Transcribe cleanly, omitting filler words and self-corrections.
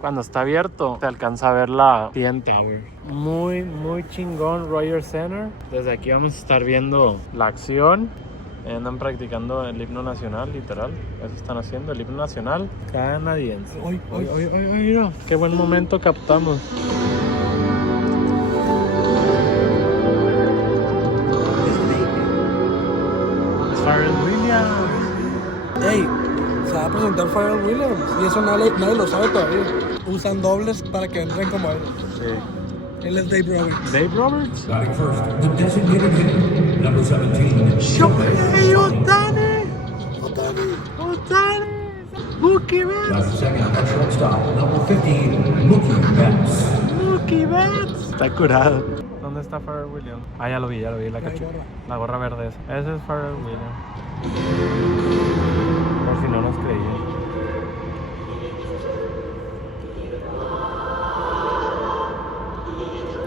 cuando está abierto, se alcanza a ver la CN Tower. Muy, muy chingón Rogers Center. Desde aquí vamos a estar viendo la acción. Andan practicando el himno nacional, literal. Eso están haciendo, el himno nacional canadiense. Oye, mira, qué buen momento captamos. Pharrell Williams. Ey, se va a presentar Pharrell Williams y eso nadie lo sabe todavía. Usan dobles para que entren como él. Sí. Él es Dave Roberts. Dave Roberts. Batting first, the designated hitter, number 17. Shohei Ohtani. Mookie That's Betts. the second at shortstop, number 15, Mookie Betts. Mookie Betts. Está curado. ¿Dónde está Pharrell Williams? Ah, ya lo vi, la cachucha. gorra. La gorra verde esa. Ese es Pharrell Williams. Por si no nos creían.